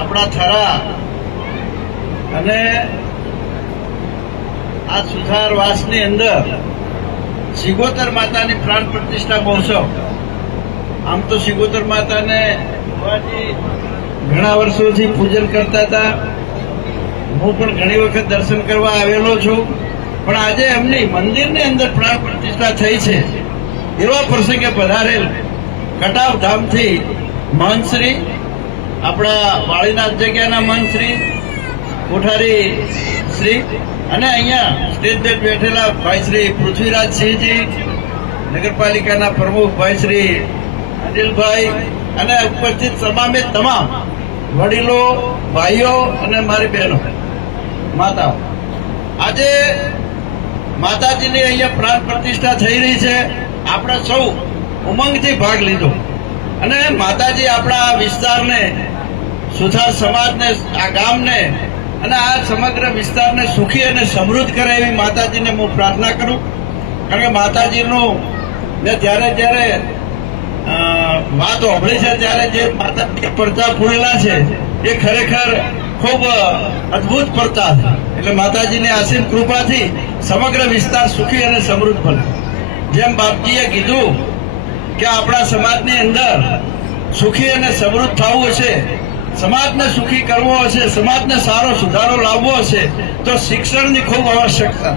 આપણા થરા અને આ સુથારવાસની અંદર સિગોતર માતાની પ્રાણ પ્રતિષ્ઠા મહોત્સવ. આમ તો સિગોતર માતાને ઘણા વર્ષોથી પૂજન કરતા હતા. હું પણ ઘણી વખત દર્શન કરવા આવેલો છું. પણ આજે એમની મંદિરની અંદર પ્રાણ પ્રતિષ્ઠા થઈ છે. એવા પ્રસંગે પધારેલ કટાવ ધામથી મહંતશ્રી આપણા વાળીનાથ જગ્યાના મનશ્રી કોઠારી શ્રી અને અહીંયા સ્ટેજ બેઠ બેઠેલા ભાઈ શ્રી પૃથ્વીરાજસિંહજી, નગરપાલિકાના પ્રમુખ ભાઈ શ્રી અનિલભાઈ અને ઉપસ્થિત તમામે તમામ વડીલો, ભાઈઓ અને મારી બહેનો, માતાઓ. આજે માતાજીની અહીંયા પ્રાણ પ્રતિષ્ઠા થઈ રહી છે. આપણે સૌ ઉમંગથી ભાગ લીધો. અને માતાજી આપણા વિસ્તારને સુથાર સમાજને, આ ગામને અને આ સમગ્ર વિસ્તારને સુખી અને સમૃદ્ધ કરે એવી માતાજીને હું પ્રાર્થના કરું. કારણ કે માતાજીનું મેં જ્યારે જ્યારે વાત હોભળી છે, ત્યારે જે માતાજી પડતા ફૂલેલા છે, એ ખરેખર ખૂબ અદ્ભુત પડતા એટલે માતાજીની આસીમ કૃપાથી સમગ્ર વિસ્તાર સુખી અને સમૃદ્ધ બને. જેમ બાપજીએ કીધું કે આપણા સમાજની અંદર સુખી અને સમૃદ્ધ થવું હશે સમાજને સુખી કરવો હશે સમાજને સારો સુધારો લાવવો હશે તો શિક્ષણની ખૂબ આવશ્યકતા.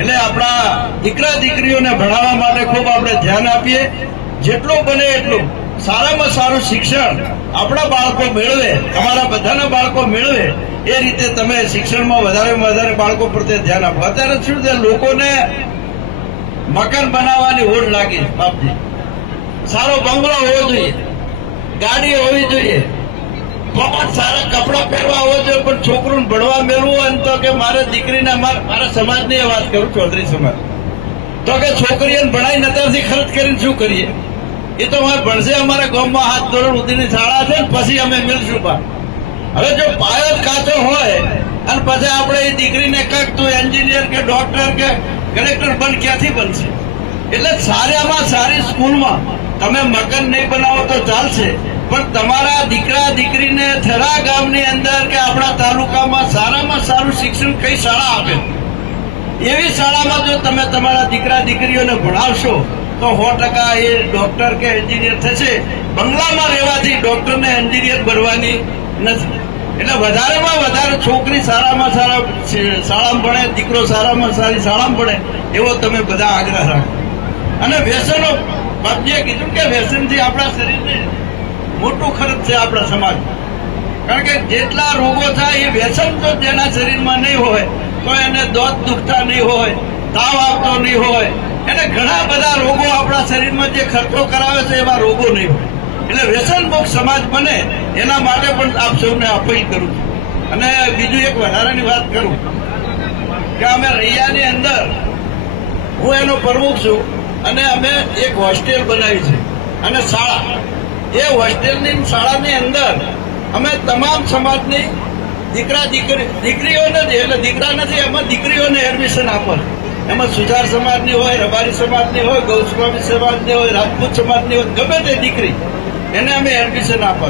એટલે આપણા દીકરા દીકરીઓને ભણાવવા માટે ખૂબ આપણે ધ્યાન આપીએ. જેટલું બને એટલું સારામાં સારું શિક્ષણ આપણા બાળકો મેળવે તમારા બધાના બાળકો મેળવે એ રીતે તમે શિક્ષણમાં વધારે વધારે બાળકો પ્રત્યે ધ્યાન આપો. અત્યારે શું છે લોકોને મકાન બનાવવાની હોડ લાગી છે, બાપજી. સારો બંગલો હોવો જોઈએ. ગાડી હોવી જોઈએ. પણ સારા કપડાં પહેરવા હોવો જોઈએ, પણ છોકરું ભણવા મેળવું હોય તો કે મારે દીકરીને માર- મારા સમાજની વાત કરું, ચૌધરી સમાજ. તો કે છોકરીઓને ભણાઈ નતાથી ખર્ચ કરીને શું કરીએ? એ તો અમારે ભણશે, અમારા ગામમાં હાથ ધોરણ ઉધીની શાળા છે ને, પછી અમે મિલશું પણ હવે જો પાયો જ કાચો હોય, અને પછી આપણે એ દીકરીને કંઈક તું એન્જિનિયર કે ડોક્ટર કે કલેક્ટર બન ક્યાંથી બનશે? એટલે સારામાં સારી સ્કૂલમાં તમે મકાન નહીં બનાવો તો ચાલશે. પણ તમારા દીકરા, દીકરીને થરા ગામની અંદર કે આપણા તાલુકામાં સારામાં સારું શિક્ષણ કઈ શાળા આપે? એવી શાળામાં જો તમે તમારા દીકરા, દીકરીઓને ભણાવશો, તો સો ટકા એ ડોક્ટર કે એન્જિનિયર થશે. બંગલામાં રહેવાથી ડોક્ટર ને એન્જિનિયર બનવાની નથી. એટલે વધારેમાં વધારે છોકરી સારામાં સારા શાળામાં ભણે, દીકરો સારામાં સારી શાળામાં ભણે, એવો તમે બધા આગ્રહ રાખો. અને વ્યસનો બાપજીએ કીધું કે વ્યસનથી આપણા શરીરને મોટું ખર્ચ છે આપણા સમાજ કારણ કે જેટલા રોગો થાય, એ વ્યસન જો જેના શરીરમાં નહીં હોય, તો એને દોત દુખતા નહીં હોય, તાવ આવતો નહીં હોય. એને ઘણા બધા રોગો આપણા શરીરમાં જે ખર્ચો કરાવે છે, એવા રોગો નહીં હોય. એટલે વ્યસન મુક્ત સમાજ બને, એના માટે પણ આપ સૌને અપીલ કરું છું. અને બીજું એક વધારાની વાત કરું. કે અમે રૈયાની અંદર, હું એનો પ્રમુખ છું. અને અમે એક હોસ્ટેલ બનાવી છે. અને શાળા. એ હોસ્ટેલની શાળાની અંદર અમે તમામ સમાજની દીકરા દીકરી દીકરીઓને જ, એટલે દીકરા નથી એમાં દીકરીઓને એડમિશન આપો. એમાં સુધાર સમાજની હોય, રબારી સમાજની હોય, ગૌસ્વામી સમાજની હોય, રાજપૂત સમાજની હોય, ગમે તે દીકરી, એને અમે એડમિશન આપો.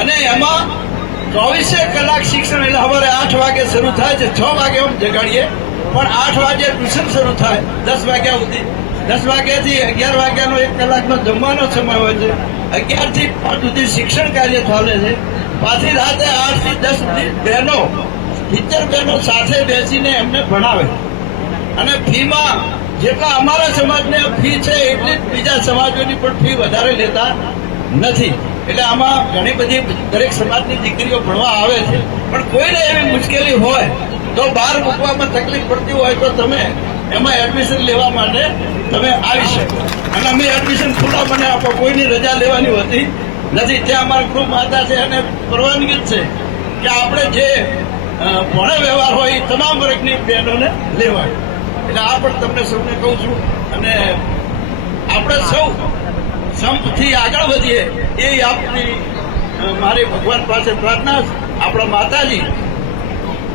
અને એમાં ચોવીસે કલાક શિક્ષણ, એટલે સવારે આઠ વાગે શરૂ થાય છે, છ વાગે અમે જગાડીએ. પણ આઠ વાગે ટ્યુશન શરૂ થાય, દસ વાગ્યા સુધી. દસ વાગ્યાથી અગિયાર વાગ્યાનો એક કલાકનો જમવાનો સમય હોય છે. અગિયારથી પાંચ સુધી શિક્ષણ કાર્ય ચાલે છે. પાછી રાતે આઠથી દસ સુધી બહેનો ટીચર બહેનો સાથે બેસીને એમને ભણાવે. અને ફીમાં જેટલા અમારા સમાજને ફી છે એટલી જ બીજા સમાજોની પણ ફી વધારે લેતા નથી. એટલે આમાં ઘણી બધી દરેક સમાજની દીકરીઓ ભણવા આવે છે. પણ કોઈને એવી મુશ્કેલી હોય, તો બહાર મૂકવામાં તકલીફ પડતી હોય તો તમે એમાં એડમિશન લેવા માટે તમે આવી શકો. અને અમે એડમિશન ખુલ્લા મને આપો, કોઈની રજા લેવાની હોતી નથી. ત્યાં અમારા ગૃહ માતા છે અને પરવાનગી છે કે આપણે જે ભણે વ્યવહાર હોય એ તમામ વર્ગની બહેનોને લેવાય. એટલે આ પણ તમને સૌને કહું છું. અને આપણે સૌ સંપથી આગળ વધીએ એ આપની મારી ભગવાન પાસે પ્રાર્થના આપણા માતાજી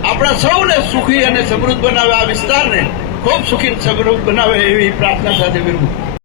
આપણા સૌને સુખી અને સમૃદ્ધ બનાવે આ વિસ્તારને. ખૂબ સુખી અને બનાવે એવી પ્રાર્થના સાથે વિરમું.